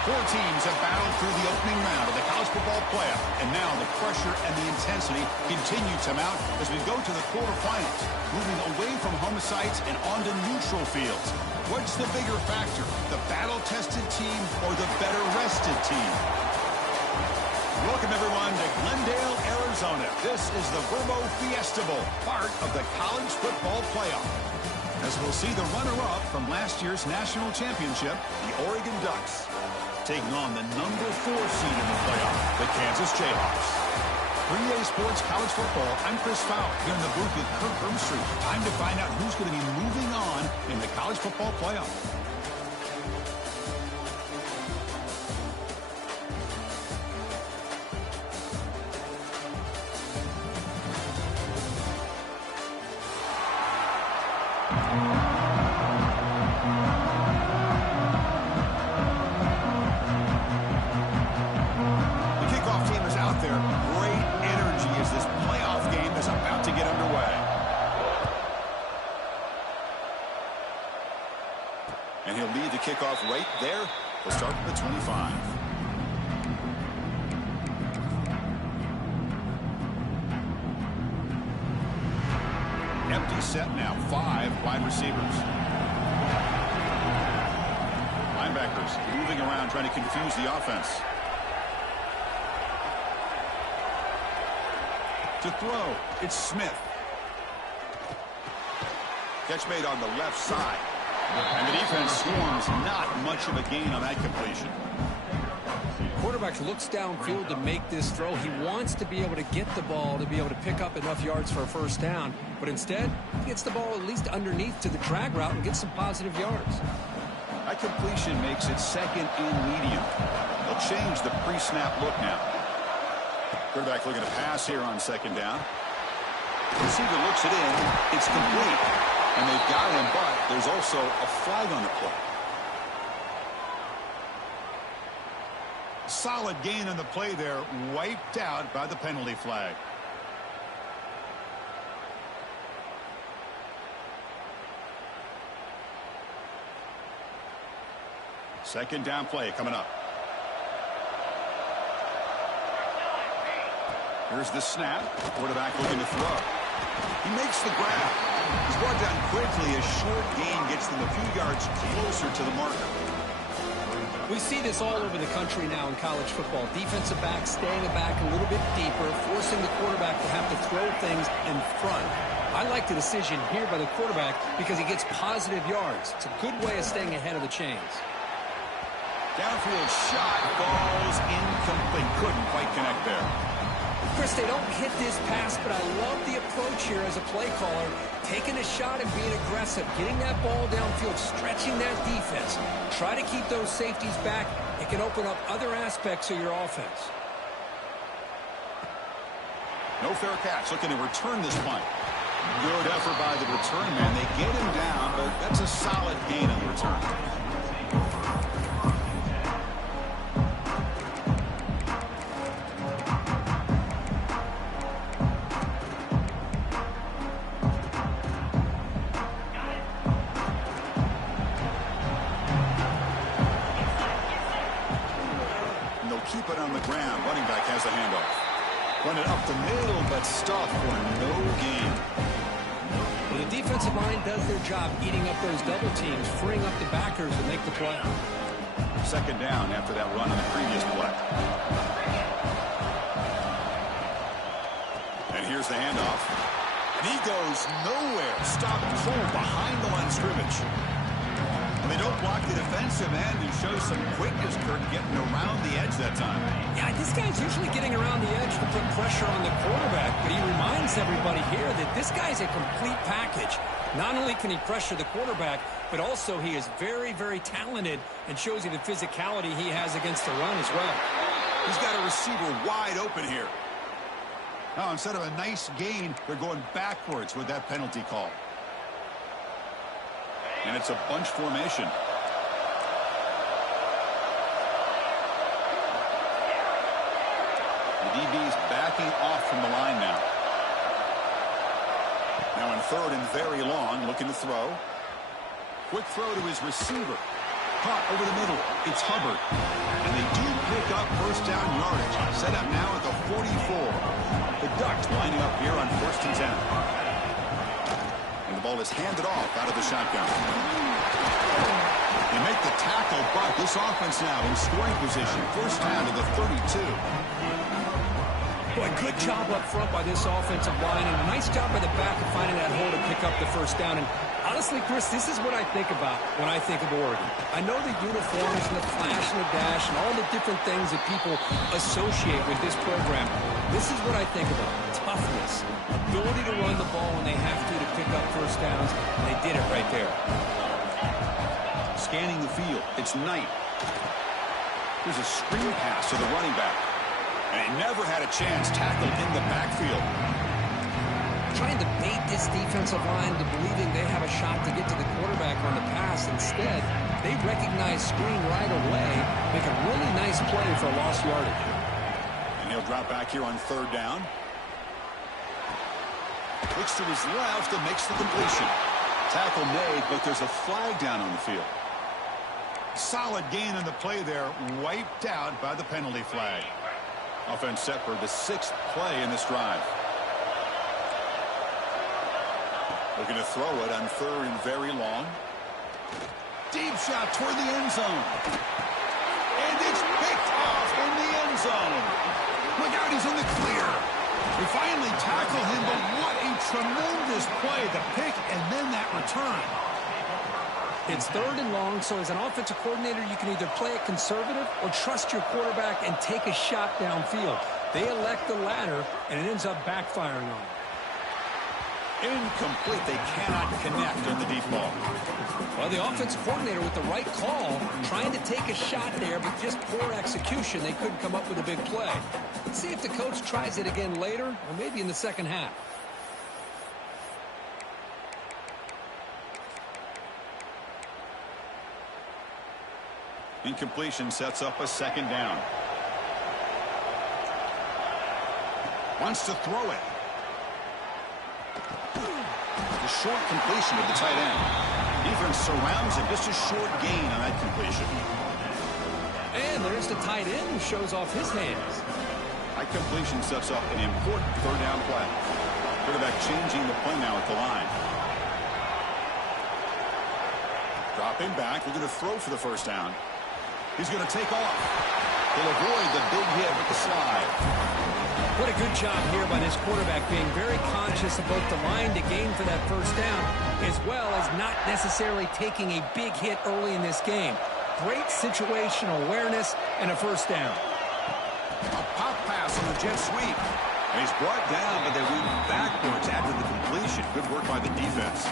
Four teams have battled through the opening round of the college football playoff, and now the pressure and the intensity continue to mount as we go to the quarterfinals, moving away from home sites and onto neutral fields. What's the bigger factor, the battle-tested team or the better-rested team? Welcome, everyone, to Glendale, Arizona. This is the Verbo Fiesta Bowl, part of the college football playoff. As we'll see the runner-up from last year's national championship, the Oregon Ducks, taking on the number 4 seed in the playoff, the Kansas Jayhawks. 3A Sports College Football, I'm Chris Fowler, here in the booth with Kirk Hermstreet. Time to find out who's going to be moving on in the college football playoff. And he'll lead the kickoff right there. We'll start at the 25. Empty set now. 5 wide receivers. Linebackers moving around, trying to confuse the offense. To throw, it's Smith. Catch made on the left side. And the defense swarms, not much of a gain on that completion. Quarterback looks downfield to make this throw. He wants to be able to get the ball to be able to pick up enough yards for a first down. But instead, he gets the ball at least underneath to the drag route and gets some positive yards. That completion makes it second and medium. They'll change the pre-snap look now. Quarterback looking to pass here on second down. Receiver looks it in. It's complete. And they've got him, but there's also a flag on the play. Solid gain on the play there, wiped out by the penalty flag. Second down play coming up. Here's the snap. Quarterback looking to throw. He makes the grab. He's brought down quickly. A short gain gets them a few yards closer to the marker. We see this all over the country now in college football. Defensive backs staying back a little bit deeper, forcing the quarterback to have to throw things in front. I like the decision here by the quarterback because he gets positive yards. It's a good way of staying ahead of the chains. Downfield shot falls incomplete. Couldn't quite connect there. Chris, they don't hit this pass, but I love the approach here as a play caller. Taking a shot and being aggressive, getting that ball downfield, stretching that defense. Try to keep those safeties back. It can open up other aspects of your offense. No fair catch. Looking to return this punt. Good effort by the return man. They get him down, but that's a solid gain on the return. Keep it on the ground. Running back has the handoff. Run it up the middle, but stuffed for no gain. Well, the defensive line does their job eating up those double teams, freeing up the backers to make the play. Second down after that run on the previous play. And here's the handoff. And he goes nowhere. Stopped cold behind the line of scrimmage. They don't block the defensive end and show some quickness, Kirk, getting around the edge that time. Yeah, this guy's usually getting around the edge to put pressure on the quarterback, but he reminds everybody here that this guy's a complete package. Not only can he pressure the quarterback, but also he is very, very talented and shows you the physicality he has against the run as well. He's got a receiver wide open here. Now, instead of a nice gain, they're going backwards with that penalty call. And it's a bunch formation. The DB's backing off from the line now. Now in third and very long, looking to throw. Quick throw to his receiver. Caught over the middle. It's Hubbard. And they do pick up first down yardage. Set up now at the 44. The Ducks lining up here on 1st and 10. And the ball is handed off out of the shotgun. They make the tackle, but this offense now in scoring position. First down to the 32. Boy, good job up front by this offensive line, and a nice job by the back of finding that hole to pick up the first down. And honestly, Chris, this is what I think about when I think of Oregon. I know the uniforms and the flash and the dash and all the different things that people associate with this program. This is what I think about. Toughness, ability to run the ball when they have to pick up first downs, and they did it right there. Scanning the field, it's Knight. There's a screen pass to the running back. And he never had a chance, tackled in the backfield. Trying to bait this defensive line to believing they have a shot to get to the quarterback on the pass. Instead, they recognize screen right away, make a really nice play for lost yardage. And he'll drop back here on 3rd down. Looks to his left and makes the completion. Tackle made, but there's a flag down on the field. Solid gain on the play there, wiped out by the penalty flag. Offense set for the 6th play in this drive. Looking to throw it on 3rd and very long. Deep shot toward the end zone. And it's picked off in the end zone. Look out, he's in the clear. They finally tackle him, but what a tremendous play. The pick and then that return. It's 3rd and long, so as an offensive coordinator, you can either play it conservative or trust your quarterback and take a shot downfield. They elect the latter, and it ends up backfiring on them. Incomplete. They cannot connect on the deep ball. Well, the offensive coordinator with the right call, trying to take a shot there, but just poor execution. They couldn't come up with a big play. Let's see if the coach tries it again later, or maybe in the second half. Incompletion sets up a 2nd down. Wants to throw it. The short completion of the tight end. Defense surrounds him. Just a short gain on that completion. And there's the tight end who shows off his hands. That completion sets up an important 3rd down play. Quarterback changing the play now at the line. Dropping back. We're going to throw for the first down. He's going to take off. He'll avoid the big hit with the slide. What a good job here by this quarterback, being very conscious of both the line to gain for that first down, as well as not necessarily taking a big hit early in this game. Great situational awareness and a first down. A pop pass on the jet sweep. And he's brought down, but they went backwards after the completion. Good work by the defense.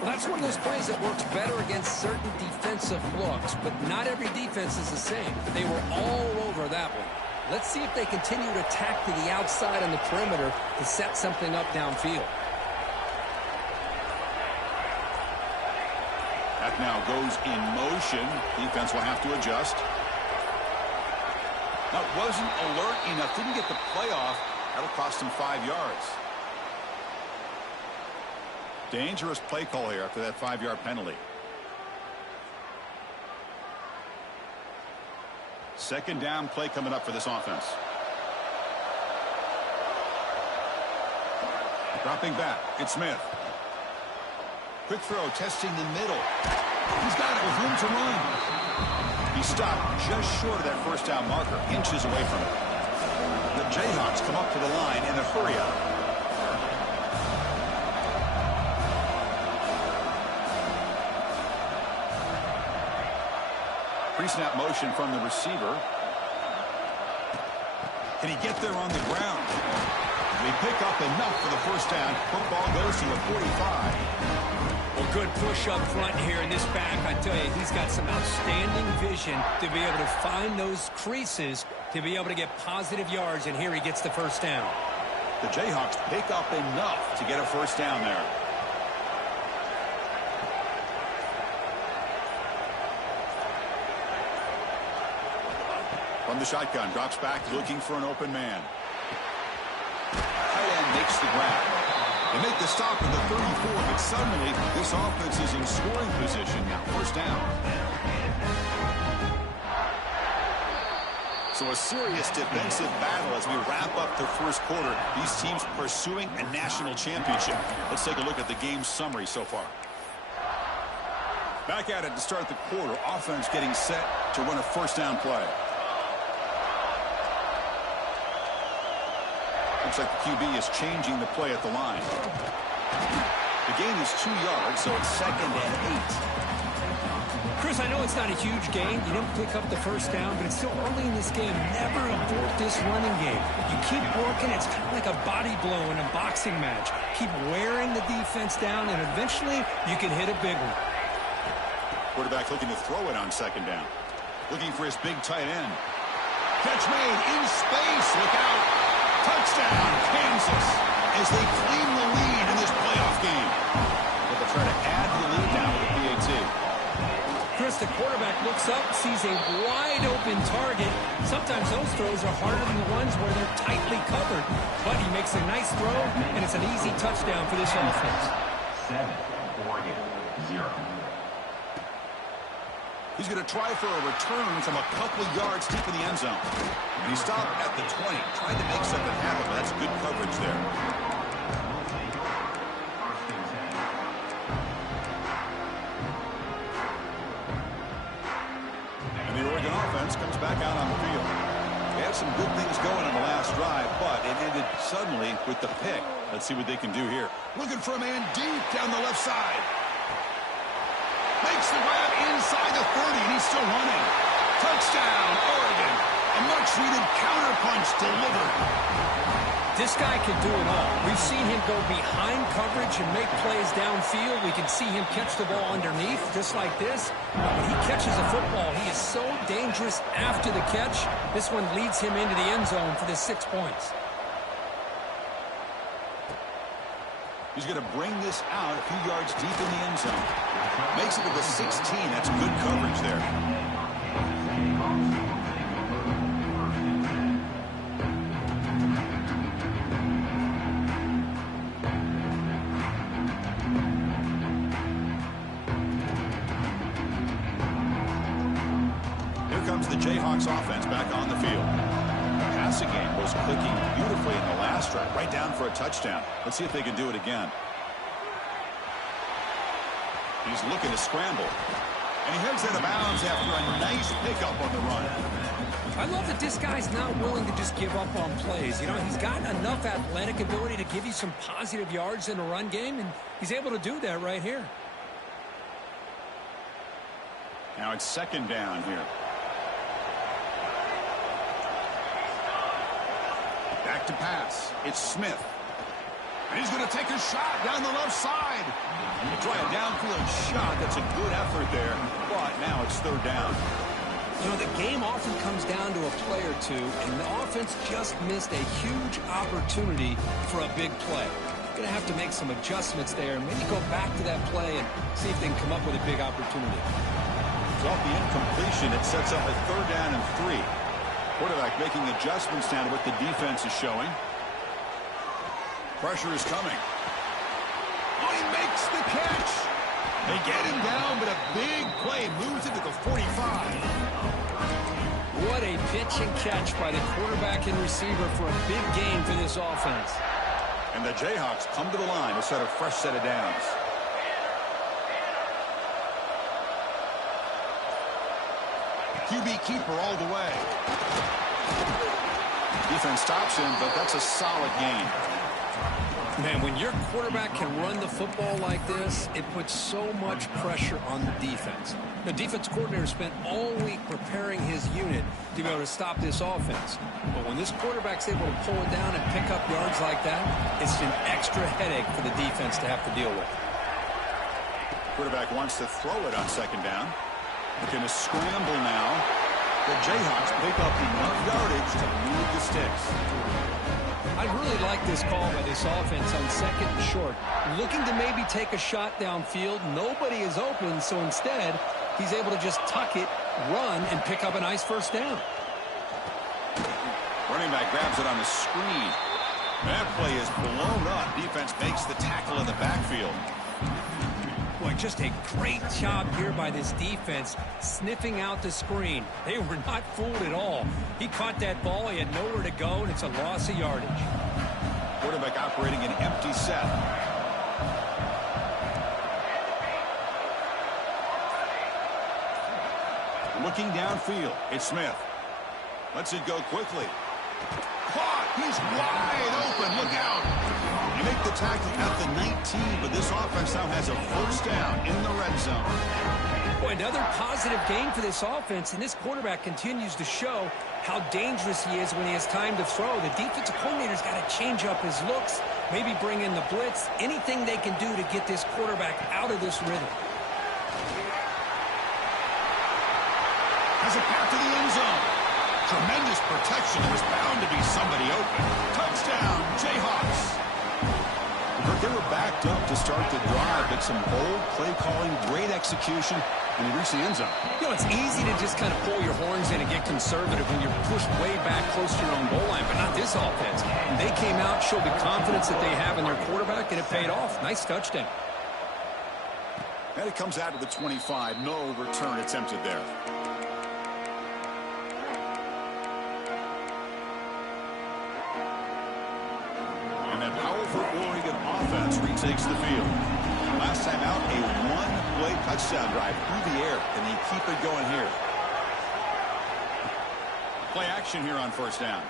Well, that's one of those plays that works better against certain defensive looks, but not every defense is the same. They were all over that one. Let's see if they continue to attack to the outside on the perimeter to set something up downfield. That now goes in motion. Defense will have to adjust. That wasn't alert enough. Didn't get the play off. That'll cost him 5 yards. Dangerous play call here after that 5-yard penalty. 2nd down play coming up for this offense. Dropping back. It's Smith. Quick throw, testing the middle. He's got it with room to run. He stopped just short of that first down marker, inches away from it. The Jayhawks come up to the line in a hurry-up. Pre-snap motion from the receiver. Can he get there on the ground? They pick up enough for the first down. Football goes to the 45. Well, good push up front here in this back. I tell you, he's got some outstanding vision to be able to find those creases to be able to get positive yards, and here he gets the first down. The Jayhawks pick up enough to get a first down there. From the shotgun, drops back, looking for an open man. Tight end makes the grab. They make the stop at the 34, but suddenly this offense is in scoring position now. First down. So a serious defensive battle as we wrap up the first quarter. These teams pursuing a national championship. Let's take a look at the game summary so far. Back at it to start the quarter. Offense getting set to run a first down play. Looks like the QB is changing the play at the line. The gain is 2 yards, so it's 2nd and 8. Chris, I know it's not a huge gain. You didn't pick up the first down, but it's still early in this game. Never abort this running game. You keep working. It's kind of like a body blow in a boxing match. Keep wearing the defense down, and eventually you can hit a big one. Quarterback looking to throw it on 2nd down. Looking for his big tight end. Catch made in space. Look out. Touchdown, Kansas, as they claim the lead in this playoff game. But they'll try to add to the lead now with the PAT. Chris, the quarterback looks up, sees a wide-open target. Sometimes those throws are harder than the ones where they're tightly covered. But he makes a nice throw, and it's an easy touchdown for this offense. 7, Oregon, 0. He's going to try for a return from a couple yards deep in the end zone. And he stopped at the 20, trying to make something happen, but that's good coverage there. And the Oregon offense comes back out on the field. They had some good things going on the last drive, but it ended suddenly with the pick. Let's see what they can do here. Looking for a man deep down the left side. Makes the grab inside the 30, and he's still running. Touchdown, Oregon. A much-needed counterpunch delivered. This guy can do it all. We've seen him go behind coverage and make plays downfield. We can see him catch the ball underneath, just like this. When he catches a football, he is so dangerous after the catch. This one leads him into the end zone for the 6 points. He's going to bring this out a few yards deep in the end zone. Makes it to the 16. That's good coverage there. Here comes the Jayhawks offense back on the field. The passing game was clicking beautifully in the last drive, right down for a touchdown. Let's see if they can do it again. He's looking to scramble. And he heads out of bounds after a nice pickup on the run. I love that this guy's not willing to just give up on plays. You know, he's got enough athletic ability to give you some positive yards in the run game, and he's able to do that right here. Now it's 2nd down here. Back to pass. It's Smith. And he's going to take a shot down the left side. Try a downfield shot. That's a good effort there. But now it's 3rd down. You know, the game often comes down to a play or two, and the offense just missed a huge opportunity for a big play. Going to have to make some adjustments there and maybe go back to that play and see if they can come up with a big opportunity. So off the incompletion, it sets up a 3rd down and 3. Quarterback making adjustments down to what the defense is showing. Pressure is coming. Oh, he makes the catch. They get him down, but a big play moves it to the 45. What a pitch and catch by the quarterback and receiver for a big gain for this offense. And the Jayhawks come to the line to set a fresh set of downs. QB keeper all the way. Defense stops him, but that's a solid gain. Man, when your quarterback can run the football like this, it puts so much pressure on the defense. The defense coordinator spent all week preparing his unit to be able to stop this offense. But when this quarterback's able to pull it down and pick up yards like that, it's an extra headache for the defense to have to deal with. Quarterback wants to throw it on 2nd down. They're going to scramble now. The Jayhawks pick up enough yardage to move the sticks. I really like this call by this offense on 2nd and short. Looking to maybe take a shot downfield. Nobody is open, so instead, he's able to just tuck it, run, and pick up a nice 1st down. Running back grabs it on the screen. That play is blown up. Defense makes the tackle in the backfield. Boy, just a great job here by this defense, sniffing out the screen. They were not fooled at all. He caught that ball, he had nowhere to go, and it's a loss of yardage. Quarterback operating an empty set. Looking downfield, it's Smith. Lets it go quickly. Caught! He's wide open. Look out! You make the tackle at the 19, but this offense now has a first down in the red zone. Boy, another positive game for this offense, and this quarterback continues to show how dangerous he is when he has time to throw. The defensive coordinator's got to change up his looks, maybe bring in the blitz, anything they can do to get this quarterback out of this rhythm. Has a path to the end zone. Tremendous protection. There was bound to be somebody open. Touchdown, Jayhawks. They were backed up to start the drive, but some bold play calling, great execution, and they reached the end zone. You know, it's easy to just kind of pull your horns in and get conservative when you're pushed way back close to your own goal line, but not this offense. They came out, showed the confidence that they have in their quarterback, and it paid off. Nice touchdown. And it comes out of the 25. No return attempted there. Retakes the field. Last time out, a one-play touchdown drive through the air, and they keep it going here. Play action here on first down.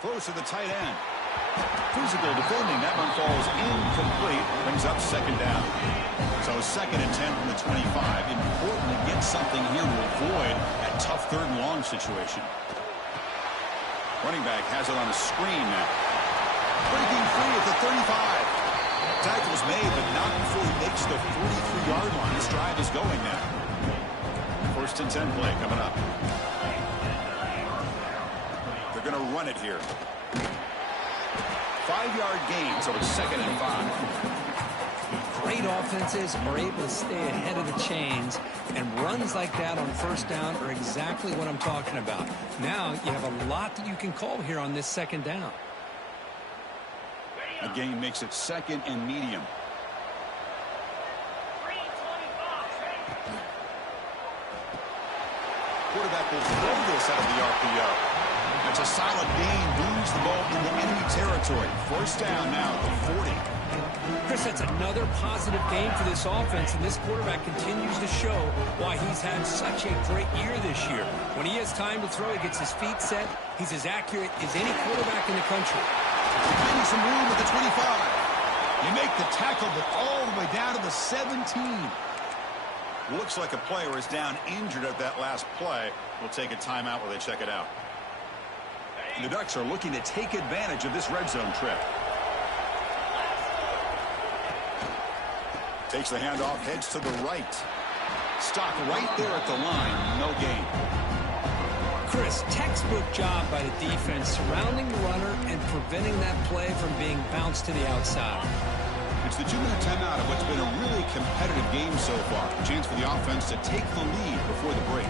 Throws to the tight end. Physical defending. That one falls incomplete. Brings up second down. So second and 10 from the 25. Important to get something here to avoid that tough third and long situation. Running back has it on a screen now. Breaking free at the 35. Tackle's made, but not before he makes the 43-yard line. This drive is going now. First and 10 play coming up. They're going to run it here. 5-yard gain, so it's second and 5. Great offenses are able to stay ahead of the chains, and runs like that on first down are exactly what I'm talking about. Now you have a lot that you can call here on this second down. A gain makes it second and medium. Quarterback will throw this out of the RPO. That's a solid gain. Moves the ball into enemy territory. First down now at the 40. Chris, that's another positive game for this offense, and this quarterback continues to show why he's had such a great year this year. When he has time to throw, he gets his feet set. He's as accurate as any quarterback in the country. Finding some room at the 25. You make the tackle, but all the way down to the 17. Looks like a player is down injured at that last play. We'll take a timeout while they check it out. The Ducks are looking to take advantage of this red zone trip. Takes the handoff, heads to the right. Stop right there at the line. No gain. Chris, textbook job by the defense surrounding the runner and preventing that play from being bounced to the outside. It's the 2-minute timeout of what's been a really competitive game so far. A chance for the offense to take the lead before the break.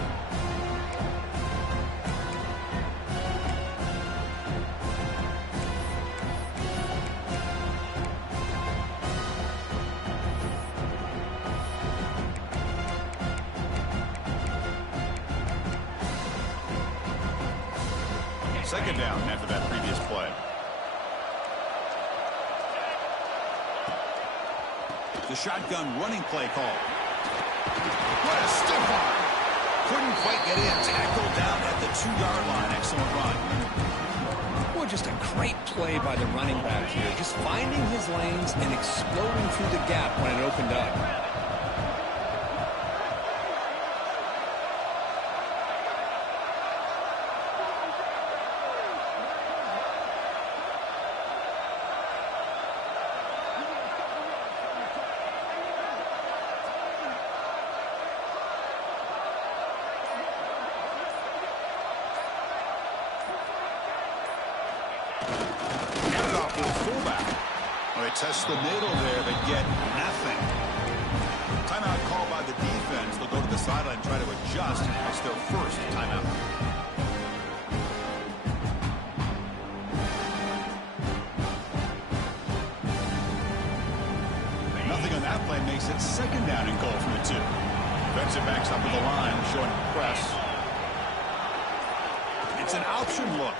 Second down after that previous play. The shotgun running play call. What a stiff arm. Couldn't quite get in. Tackled down at the 2-yard line. Excellent run. Well, just a great play by the running back here. Just finding his lanes and exploding through the gap when it opened up. Test the middle there, but get nothing. Timeout called by the defense. They'll go to the sideline and try to adjust. It's their first timeout. makes it second down and goal from the 2. Defensive backs up at the line, showing press. It's an option look.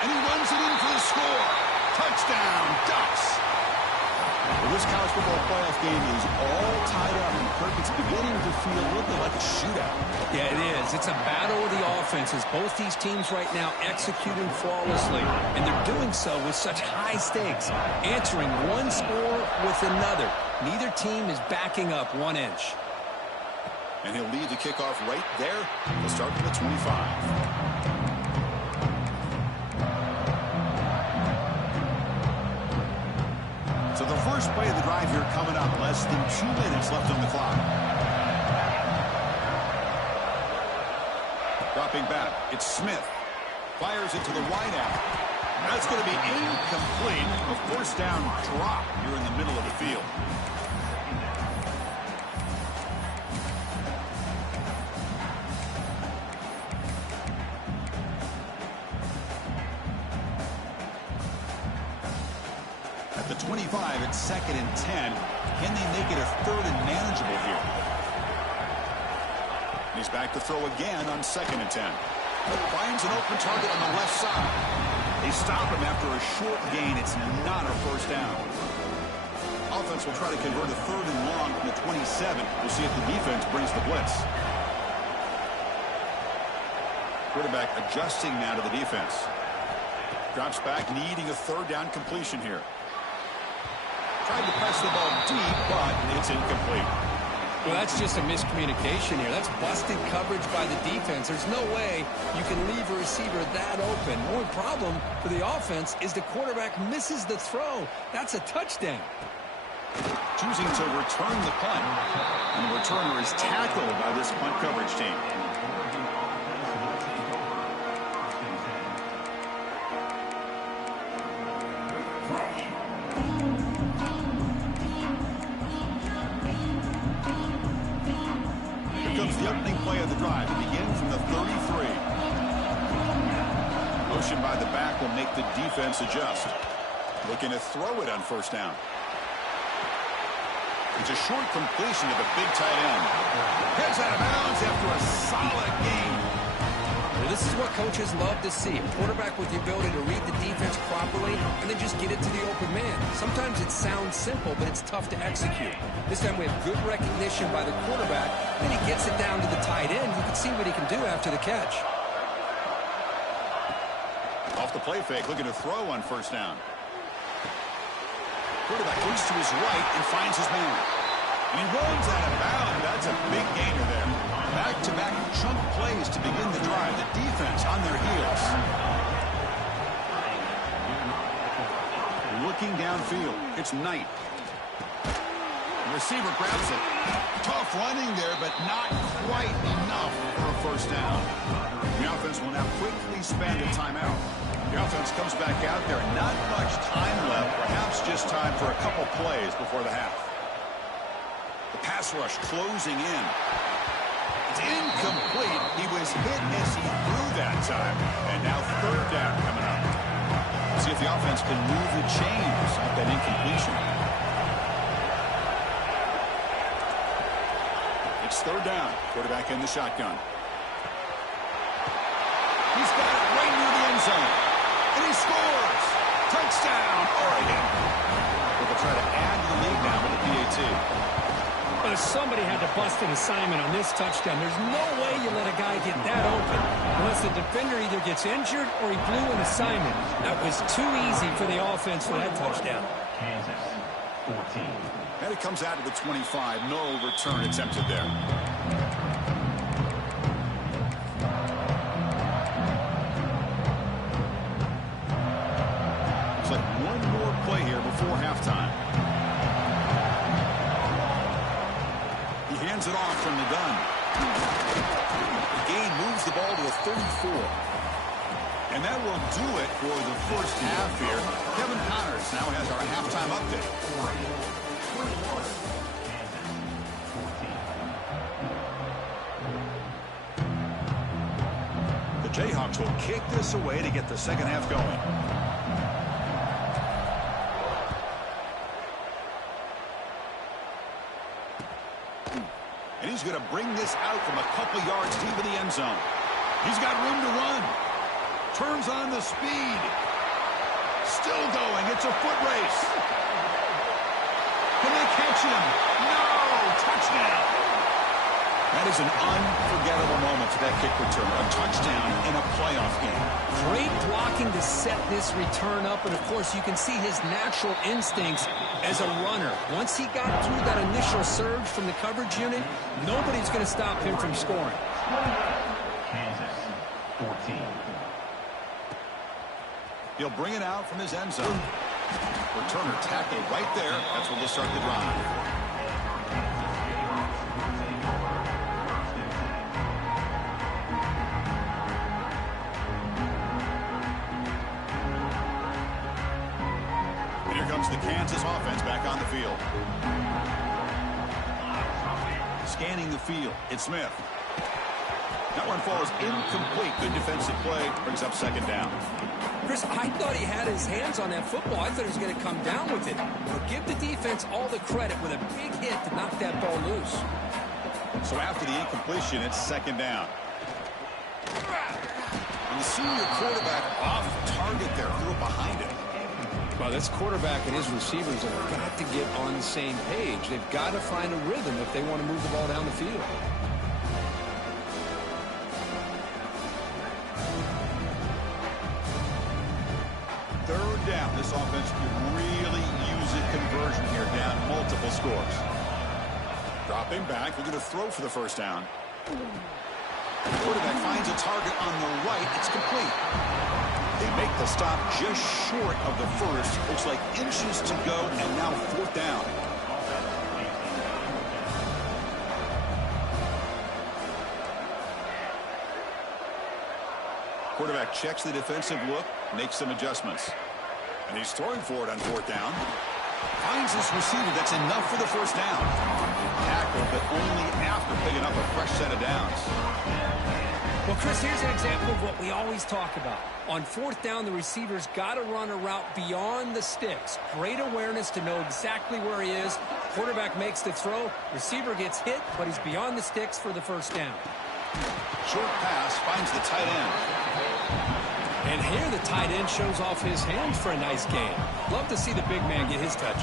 And he runs it in for the score. Touchdown, Ducks. Well, this college football playoff game is all tied up, and Kirk, it's beginning to feel a little bit like a shootout. Yeah, it is. It's a battle of the offenses. Both these teams right now executing flawlessly, and they're doing so with such high stakes, answering one score with another. Neither team is backing up 1 inch. And he'll lead the kickoff right there. He'll start from the 25. So the first play of the drive here coming up. Less than 2 minutes left on the clock. Dropping back. It's Smith. Fires it to the wide out. That's going to be incomplete. A first down drop here in the middle of the field. At the 25, it's 2nd and 10. Can they make it a 3rd and manageable here? He's back to throw again on 2nd and 10. Finds an open target on the left side. They stop him after a short gain. It's not a first down. Offense will try to convert a 3rd and long from the 27. We'll see if the defense brings the blitz. Quarterback adjusting now to the defense. Drops back, needing a 3rd down completion here. Tried to press the ball deep, but it's incomplete. Well, that's just a miscommunication here. That's busted coverage by the defense. There's no way you can leave a receiver that open. More problem for the offense is the quarterback misses the throw. That's a touchdown. Choosing to return the punt. And the returner is tackled by this punt coverage team. The opening play of the drive to begin from the 33. Motion by the back will make the defense adjust. Looking to throw it on first down. It's a short completion to the big tight end. Heads out of bounds after a solid game. Well, this is what coaches love to see. A quarterback with the ability to read the defense properly and then just get it to the open man. Sometimes it sounds simple, but it's tough to execute. This time we have good recognition by the quarterback. Then he gets it down to the tight end. You can see what he can do after the catch. Off the play fake, looking to throw on first down. Quarterback looks to his right and finds his man. And he runs out of bounds. That's a big gainer there. Back-to-back chunk plays to begin the drive. The defense on their heels. Looking downfield. It's Knight. The receiver grabs it. Tough running there, but not quite enough for a first down. The offense will now quickly spend a timeout. The offense comes back out there. Not much time left. Perhaps just time for a couple plays before the half. The pass rush closing in. It's incomplete. He was hit as he threw that time. And now 3rd down coming up. See if the offense can move the chains off that incompletion. It's 3rd down. Quarterback in the shotgun. He's got it right near the end zone. And he scores. Touchdown, Oregon. They'll try to add to the lead now with the PAT. But if somebody had to bust an assignment on this touchdown, there's no way you let a guy get that open unless the defender either gets injured or he blew an assignment. That was too easy for the offense for that touchdown. Kansas, 14. And it comes out to the 25. No return attempted there. Looks like one more play here before halftime. He hands it off from the gun. The gain moves the ball to the 34. And that will do it for the first half here. Kevin Connors now has our halftime update. The Jayhawks will kick this away to get the second half going. he's going to bring this out from a couple yards deep in the end zone. He's got room to run. Turns on the speed. Still going. It's a foot race. Can they catch him? No! Touchdown! That is an unforgettable moment for that kick return. A touchdown in a playoff game. Great blocking to set this return up, and of course you can see his natural instincts as a runner. Once he got through that initial surge from the coverage unit, nobody's going to stop him from scoring. Kansas, 14. He'll bring it out from his end zone. Returner tackled right there. That's where they'll start the drive. And here comes the Kansas offense back on the field. Scanning the field. It's Smith. That one falls incomplete. Good defensive play. Brings up second down. Chris, I thought he had his hands on that football. I thought he was going to come down with it. But give the defense all the credit with a big hit to knock that ball loose. So after the incompletion, it's second down. And the senior quarterback off target there. Threw it behind him. Well, this quarterback and his receivers have got to get on the same page. They've got to find a rhythm if they want to move the ball down the field. Third down. This offense could really use a conversion here, down multiple scores. Dropping back. They're going to throw for the first down. The quarterback finds a target on the right. It's complete. They make the stop just short of the first. Looks like inches to go, and now fourth down. Quarterback checks the defensive look, makes some adjustments. And he's throwing for it on fourth down. Finds his receiver. That's enough for the first down. Tackle, but only after picking up a fresh set of downs. Well, Chris, here's an example of what we always talk about. On fourth down, the receiver's got to run a route beyond the sticks. Great awareness to know exactly where he is. Quarterback makes the throw. Receiver gets hit, but he's beyond the sticks for the first down. Short pass finds the tight end. And here the tight end shows off his hands for a nice gain. Love to see the big man get his touches.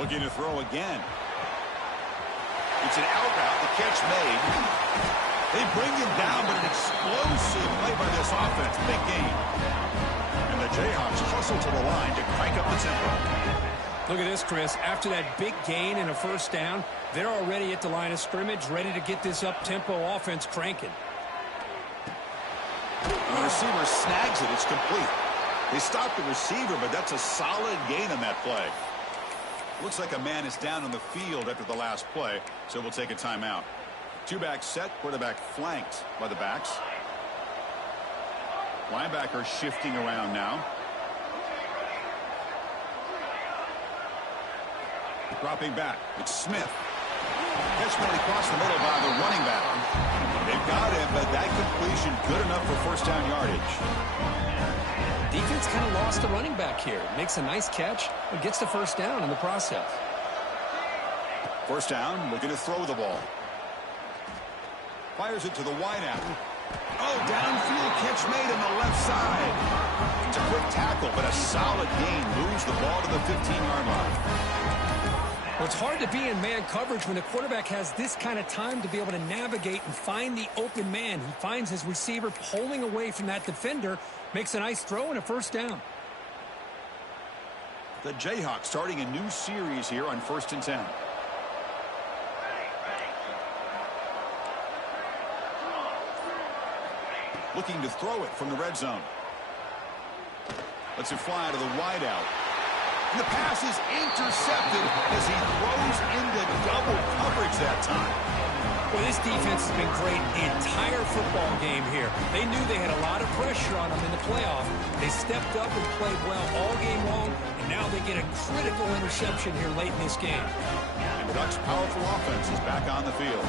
Looking to throw again. It's an out route. The catch made. They bring him down, but an explosive play by this offense. Big gain. And the Jayhawks hustle to the line to crank up the tempo. Look at this, Chris. After that big gain and a first down, they're already at the line of scrimmage, ready to get this up-tempo offense cranking. The receiver snags it. It's complete. They stop the receiver, but that's a solid gain on that play. Looks like a man is down on the field after the last play, so we'll take a timeout. Two-back set, quarterback flanked by the backs. Linebacker shifting around now. Dropping back, it's Smith. Catch made across the middle by the running back. They've got him, but that completion good enough for first down yardage. Defense kind of lost the running back here. Makes a nice catch and gets the first down in the process. First down, looking to throw the ball. Fires it to the wideout. Oh, downfield catch made on the left side. It's a quick tackle, but a solid gain. Moves the ball to the 15-yard line. Well, it's hard to be in man coverage when the quarterback has this kind of time to be able to navigate and find the open man. He finds his receiver pulling away from that defender, makes a nice throw and a first down. The Jayhawks starting a new series here on 1st and 10. Looking to throw it from the red zone. Lets it fly to the wideout. And the pass is intercepted as he throws into double coverage that time. Well, this defense has been great the entire football game here. They knew they had a lot of pressure on them in the playoff. They stepped up and played well all game long, and now they get a critical interception here late in this game. And the Ducks' powerful offense is back on the field.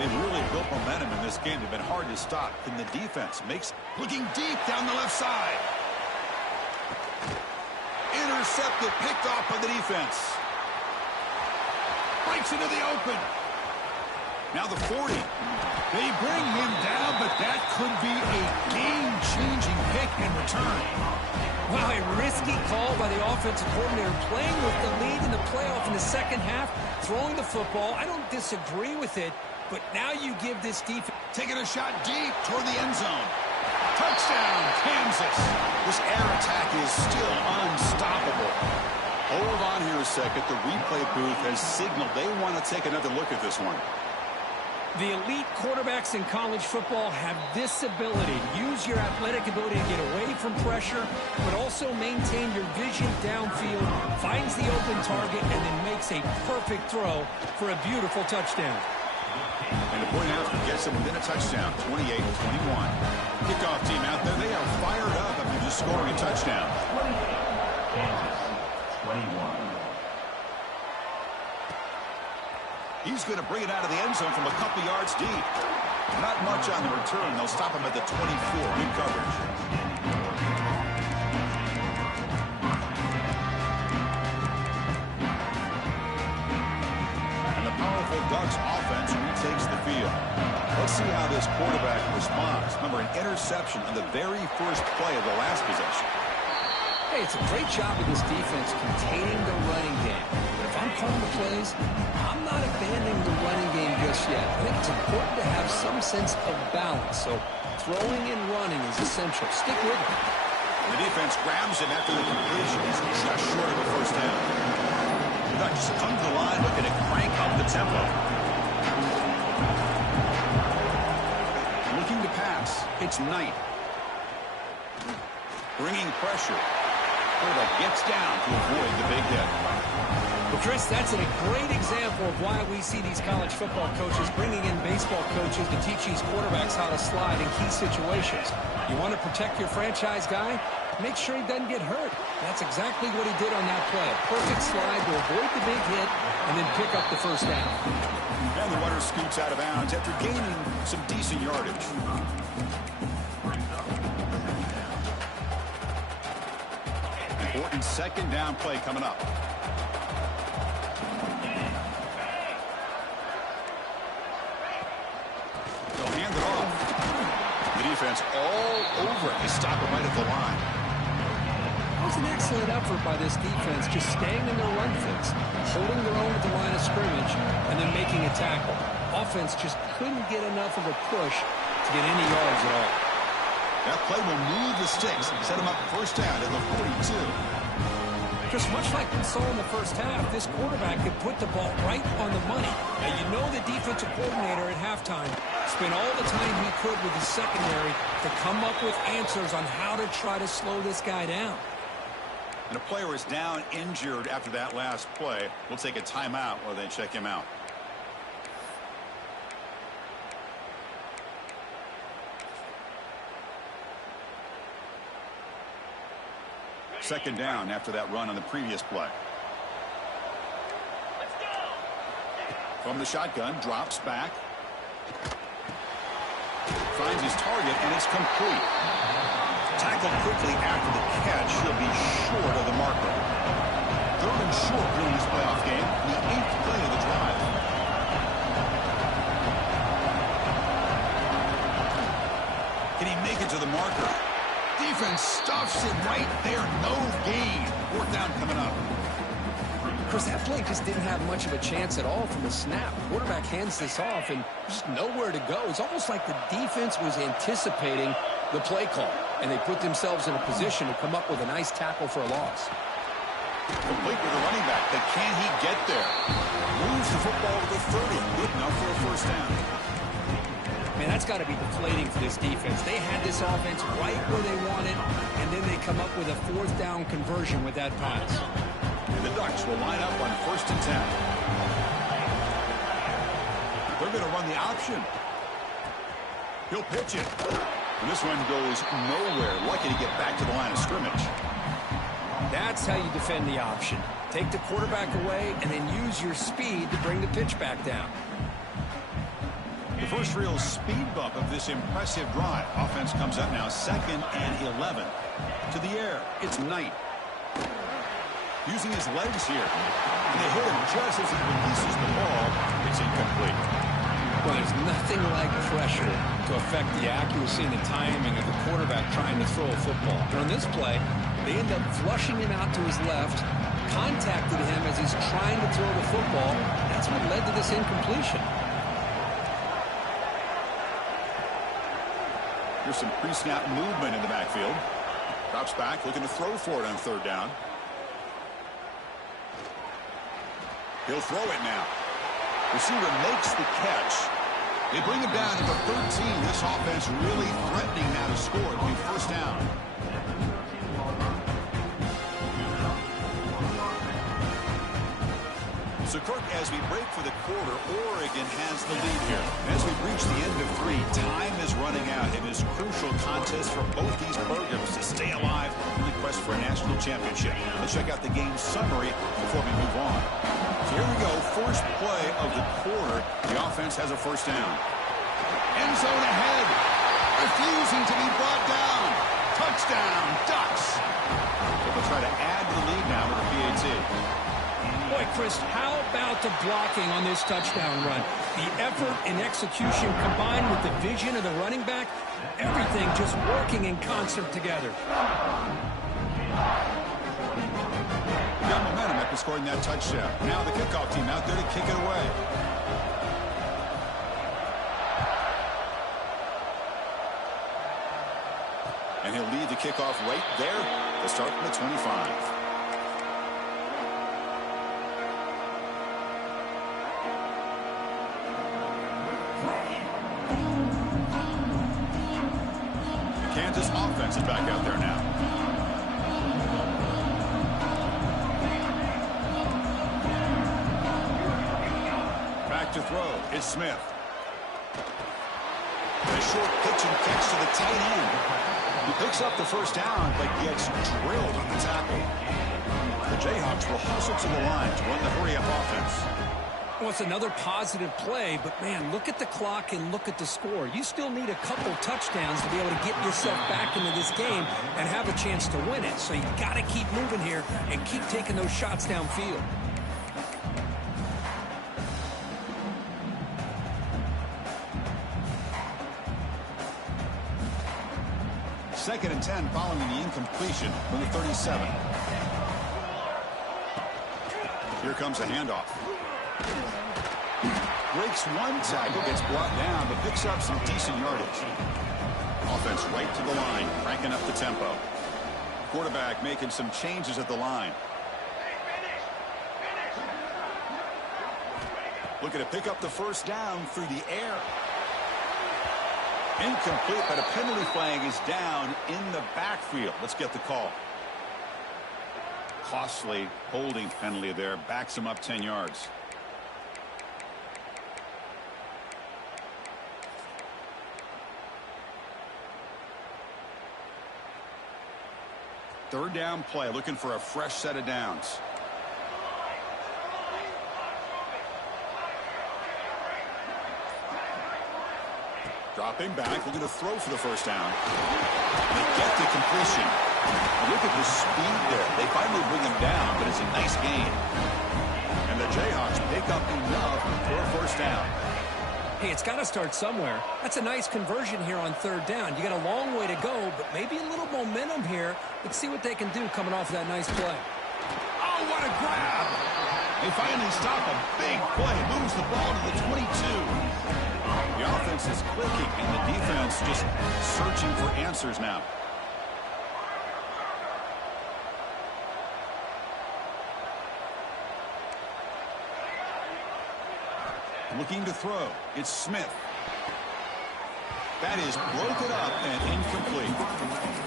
They've really built momentum in this game. They've been hard to stop. And the defense makes looking deep down the left side. Intercepted, picked off by the defense. breaks into the open. Now the 40. They bring him down, but that could be a game-changing pick in return. Wow, a risky call by the offensive coordinator, playing with the lead in the playoff in the second half, throwing the football. I don't disagree with it, but now you give this defense... Taking a shot deep toward the end zone. Touchdown, Kansas. This air attack is still unstoppable. Hold on here a second. The replay booth has signaled they want to take another look at this one. The elite quarterbacks in college football have this ability. Use your athletic ability to get away from pressure, but also maintain your vision downfield, finds the open target, and then makes a perfect throw for a beautiful touchdown. And the point after gets them within a touchdown, 28-21. Kickoff team out there, they are fired up after just scoring a touchdown. Kansas, 21. He's going to bring it out of the end zone from a couple yards deep. Not much on the return. They'll stop him at the 24. Good coverage. And the powerful Ducks offense retakes the field. Let's see how this quarterback responds. Remember, an interception on the very first play of the last possession. Hey, it's a great job of this defense containing the running game. But if I'm calling the plays, I'm not abandoning the running game just yet. I think it's important to have some sense of balance. So throwing and running is essential. Stick with it. The defense grabs him after the completion. He's just short of a first down. The Ducks come to the line looking to crank up the tempo. Looking to pass. It's Knight. Bringing pressure. Quarterback gets down to avoid the big hit. Well, Chris, that's a great example of why we see these college football coaches bringing in baseball coaches to teach these quarterbacks how to slide in key situations. You want to protect your franchise guy? Make sure he doesn't get hurt. That's exactly what he did on that play. A perfect slide to avoid the big hit and then pick up the first down. And the runner scoots out of bounds after gaining some decent yardage. Important second down play coming up. They'll hand it off. The defense all over it. They stop it right at the line. That was an excellent effort by this defense, just staying in their run fits, holding their own at the line of scrimmage, and then making a tackle. Offense just couldn't get enough of a push to get any yards at all. That play will move the sticks, set him up first down at the 42. Just much like we saw in the first half, this quarterback could put the ball right on the money. Now, you know the defensive coordinator at halftime spent all the time he could with his secondary to come up with answers on how to try to slow this guy down. And a player is down injured after that last play. We'll take a timeout while they check him out. Second down after that run on the previous play. From the shotgun, drops back. Finds his target, and it's complete. Tackled quickly after the catch. He'll be short of the marker. Third and short during this playoff game. The 8th play of the drive. Can he make it to the marker? Defense stuffs it right there. No gain. Fourth down coming up. Chris, that play just didn't have much of a chance at all from the snap. Quarterback hands this off and just nowhere to go. It's almost like the defense was anticipating the play call, and they put themselves in a position to come up with a nice tackle for a loss. Complete with the running back, but can he get there? Moves the football to the 30. Good enough for a first down. Man, that's got to be deflating for this defense. They had this offense right where they wanted, and then they come up with a fourth down conversion with that pass. And the Ducks will line up on first and 10. They're going to run the option. He'll pitch it. And this one goes nowhere. Lucky to get back to the line of scrimmage. That's how you defend the option. Take the quarterback away and then use your speed to bring the pitch back down. The first real speed bump of this impressive drive. Offense comes up now 2nd and 11. To the air, it's Knight. using his legs here. And they hit him just as he releases the ball. It's incomplete. Well, there's nothing like pressure to affect the accuracy and the timing of the quarterback trying to throw a football. But on this play, they end up flushing him out to his left, contacted him as he's trying to throw the football. That's what led to this incompletion. Here's some pre-snap movement in the backfield. Drops back, looking to throw for it on third down. He'll throw it now. Receiver makes the catch. They bring him down at the 13. This offense really threatening now to score. It'll be first down. So, Kirk, as we break for the quarter, Oregon has the lead here. As we reach the end of 3, time is running out. It is a crucial contest for both these programs to stay alive in the quest for a national championship. Let's check out the game summary before we move on. So here we go, first play of the quarter. The offense has a first down. End zone ahead. Refusing to be brought down. Touchdown, Ducks. They'll try to add to the lead now with a PAT. Boy, Chris, how about the blocking on this touchdown run? The effort and execution combined with the vision of the running back, everything just working in concert together. Got momentum after scoring that touchdown. Now the kickoff team out there to kick it away. And he'll lead the kickoff right there to start from the 25. Kansas offense is back out there now. Back to throw. It's Smith. A short pitch and catch to the tight end. He picks up the first down, but gets drilled on the tackle. The Jayhawks will hustle to the line to run the hurry-up offense. Well, it's another positive play, but, man, look at the clock and look at the score. You still need a couple touchdowns to be able to get yourself back into this game and have a chance to win it. So you got to keep moving here and keep taking those shots downfield. Second and 10 following the incompletion from the 37. Here comes a handoff. Breaks one tackle, gets brought down, but picks up some decent yardage. Offense right to the line, cranking up the tempo. Quarterback making some changes at the line. Looking to pick up the first down through the air. Incomplete, but a penalty flag is down in the backfield. Let's get the call. Costly holding penalty there. Backs him up 10 yards. Third down play, looking for a fresh set of downs. Dropping back, looking to throw for the first down. They get the completion. And look at the speed there. They finally bring him down, but it's a nice gain. And the Jayhawks pick up enough for a first down. Hey, it's got to start somewhere. That's a nice conversion here on third down. You got a long way to go, but maybe a little momentum here. Let's see what they can do coming off that nice play. Oh, what a grab! They finally stop a big play. Moves the ball to the 22. The offense is clicking, and the defense just searching for answers now. Looking to throw. It's Smith. That is broken up and incomplete.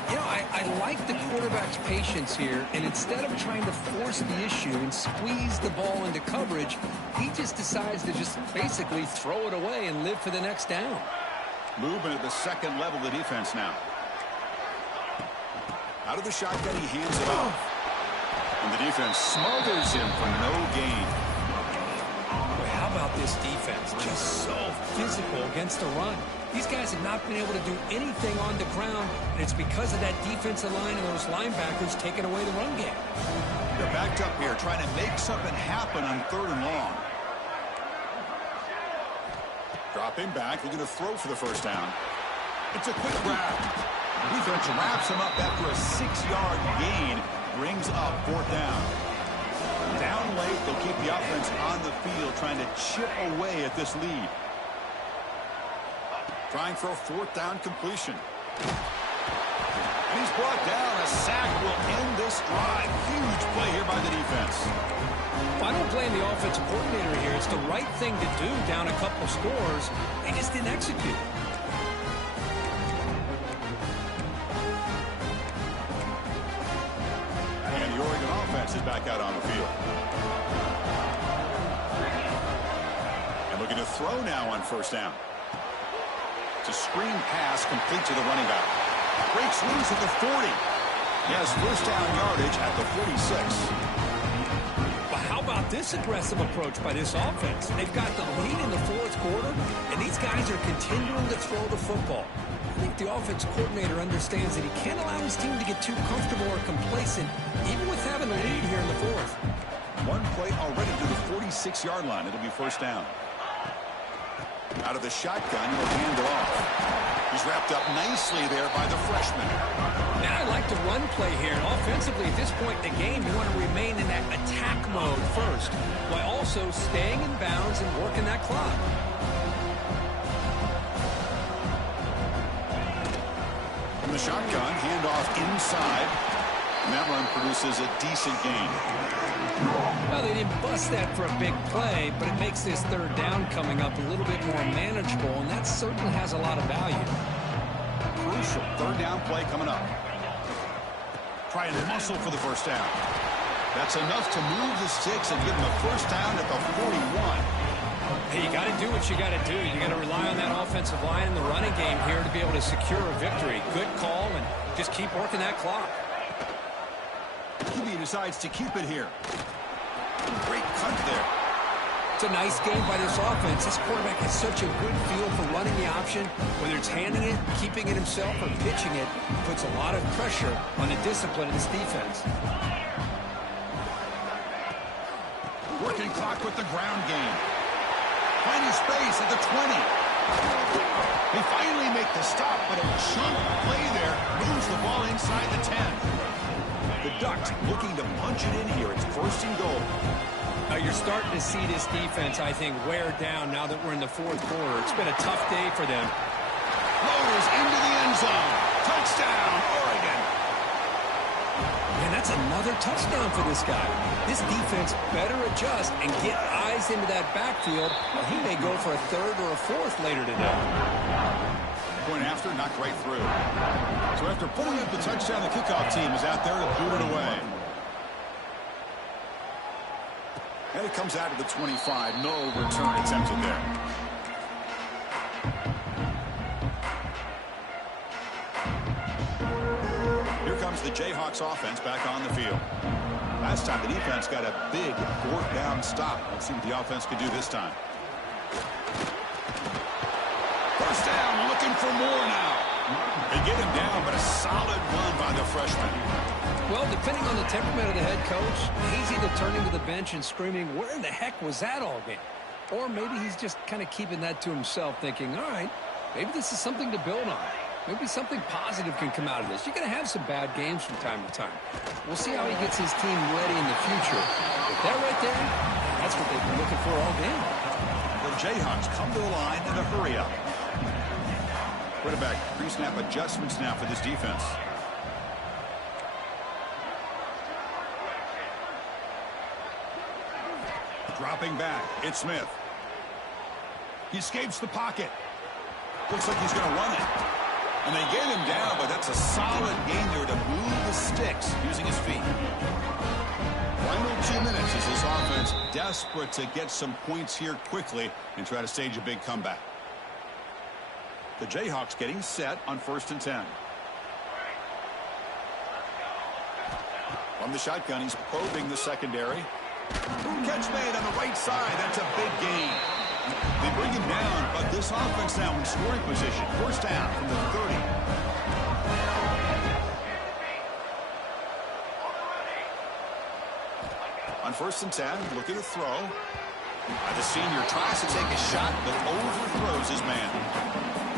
You know, I like the quarterback's patience here, and instead of trying to force the issue and squeeze the ball into coverage, he just decides to just basically throw it away and live for the next down. Movement at the second level of the defense now. Out of the shotgun, he hands it off. And the defense smothers him for no gain. Boy, how about this defense? Just so physical against the run. These guys have not been able to do anything on the ground, and it's because of that defensive line and those linebackers taking away the run game. They're backed up here trying to make something happen on 3rd and long. Dropping back, looking to throw for the first down. It's a quick grab. Defense wraps him up after a 6-yard gain. Brings up 4th down. Down late, they'll keep the offense on the field trying to chip away at this lead. Trying for a 4th down completion. And he's brought down. A sack will end this drive. Huge play here by the defense. I don't blame the offensive coordinator here. It's the right thing to do down a couple scores. They just didn't execute. And the Oregon offense is back out on the field. And looking to throw now on 1st down. It's a screen pass complete to the running back. Breaks loose at the 40. He has 1st down yardage at the 46. But how about this aggressive approach by this offense? They've got the lead in the 4th quarter, and these guys are continuing to throw the football. I think the offensive coordinator understands that he can't allow his team to get too comfortable or complacent, even with having a lead here in the 4th. One play already to the 46-yard line. It'll be 1st down. Out of the shotgun, he'll hand it off. He's wrapped up nicely there by the freshman. Now I like the run play here. And offensively, at this point in the game, you want to remain in that attack mode first, while also staying in bounds and working that clock. From the shotgun, handoff inside. And that run produces a decent gain. Well, they didn't bust that for a big play, but it makes this 3rd down coming up a little bit more manageable, and that certainly has a lot of value. Crucial 3rd down play coming up. Trying to muscle for the 1st down. That's enough to move the sticks and give them a 1st down at the 41. Hey, you got to do what you got to do. You got to rely on that offensive line in the running game here to be able to secure a victory. Good call, and just keep working that clock. QB decides to keep it here. Great cut there. It's a nice game by this offense. This quarterback has such a good feel for running the option. Whether it's handing it, keeping it himself, or pitching it, puts a lot of pressure on the discipline of this defense. Working clock with the ground game. Finding space at the 20. They finally make the stop, but a chunk play there moves the ball inside the 10. The Ducks looking to punch it in here. It's 1st and goal. You're starting to see this defense, I think, wear down now that we're in the 4th quarter. It's been a tough day for them. Floaters into the end zone. Touchdown, Oregon. Man, that's another touchdown for this guy. This defense better adjust and get eyes into that backfield, or he may go for a 3rd or a 4th later today. Point after, knocked right through. So after putting up the touchdown, the kickoff team is out there to boot it away. And it comes out of the 25. No return attempted there. Here comes the Jayhawks offense back on the field. Last time the defense got a big 4th down stop. Let's see what the offense could do this time. 1st down, looking for more now. They get him down, but a solid run by the freshman. Well, depending on the temperament of the head coach, he's either turning to the bench and screaming, where in the heck was that all game? Or maybe he's just kind of keeping that to himself, thinking, all right, maybe this is something to build on. Maybe something positive can come out of this. You're going to have some bad games from time to time. We'll see how he gets his team ready in the future. But that right there, that's what they've been looking for all game. The Jayhawks come to the line in a hurry up. Quarterback pre-snap adjustments now for this defense. Dropping back, it's Smith. He escapes the pocket. Looks like he's going to run it. And they get him down, but that's a solid gain there to move the sticks using his feet. Final 2 minutes as this offense desperate to get some points here quickly and try to stage a big comeback. The Jayhawks getting set on 1st and 10. From the shotgun, he's probing the secondary. catch made on the right side. That's a big gain. They bring him down, but this offense now in scoring position. First down from the 30. On 1st and 10, looking to throw. The senior tries to take a shot, but overthrows his man.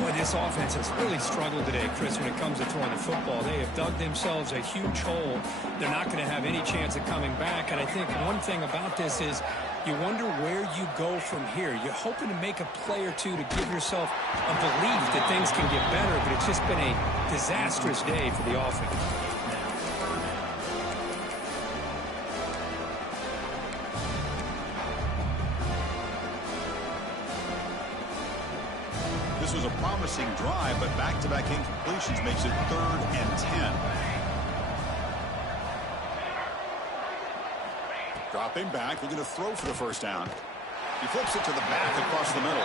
Boy, this offense has really struggled today, Chris, when it comes to throwing the football. They have dug themselves a huge hole. They're not going to have any chance of coming back. And I think one thing about this is you wonder where you go from here. You're hoping to make a play or two to give yourself a belief that things can get better, but it's just been a disastrous day for the offense. This was a promising drive, but back-to-back incompletions makes it 3rd and 10. Dropping back, looking to throw for the first down. He flips it to the back across the middle.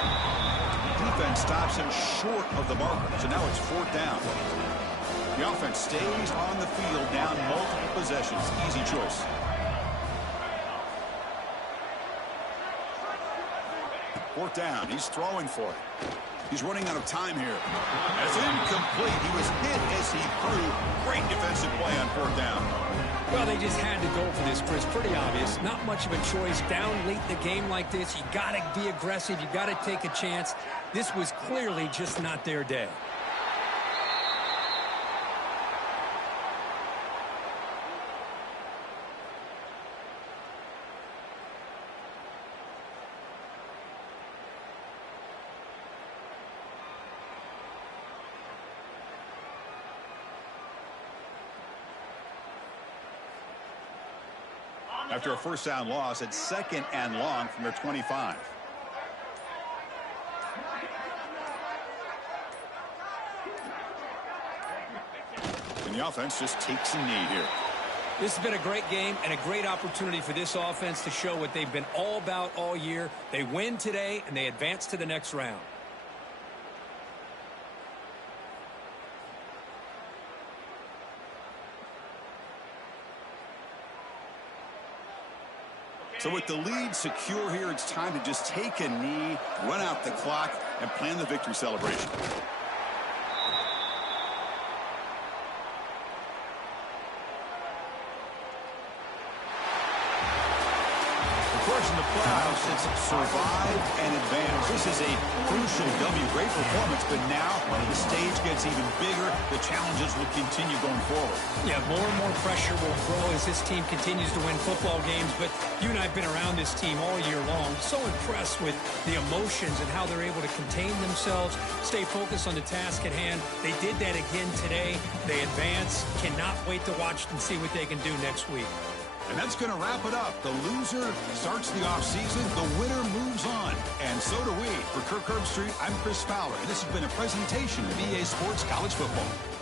Defense stops him short of the marker, so now it's 4th down. The offense stays on the field, down multiple possessions. Easy choice. Fourth down, he's throwing for it. He's running out of time here. That's incomplete. He was hit as he threw. Great defensive play on 4th down. Well, they just had to go for this, Chris. Pretty obvious. Not much of a choice. Down late in the game like this, you got to be aggressive. You got to take a chance. This was clearly just not their day. After a first down loss, it's 2nd and long from their 25. And the offense just takes a knee here. This has been a great game and a great opportunity for this offense to show what they've been all about all year. They win today, and they advance to the next round. So with the lead secure here, it's time to just take a knee, run out the clock, and plan the victory celebration. In the playoffs, it's survive and advance. This is a crucial W. Great performance, but now the stage gets even bigger. The challenges will continue going forward. Yeah, more and more pressure will grow as this team continues to win football games. But you and I have been around this team all year long. So impressed with the emotions and how they're able to contain themselves, stay focused on the task at hand. They did that again today. They advance. Cannot wait to watch and see what they can do next week. And that's going to wrap it up. The loser starts the offseason. The winner moves on. And so do we. For Kirk Herbstreit, I'm Chris Fowler. And this has been a presentation of EA Sports College Football.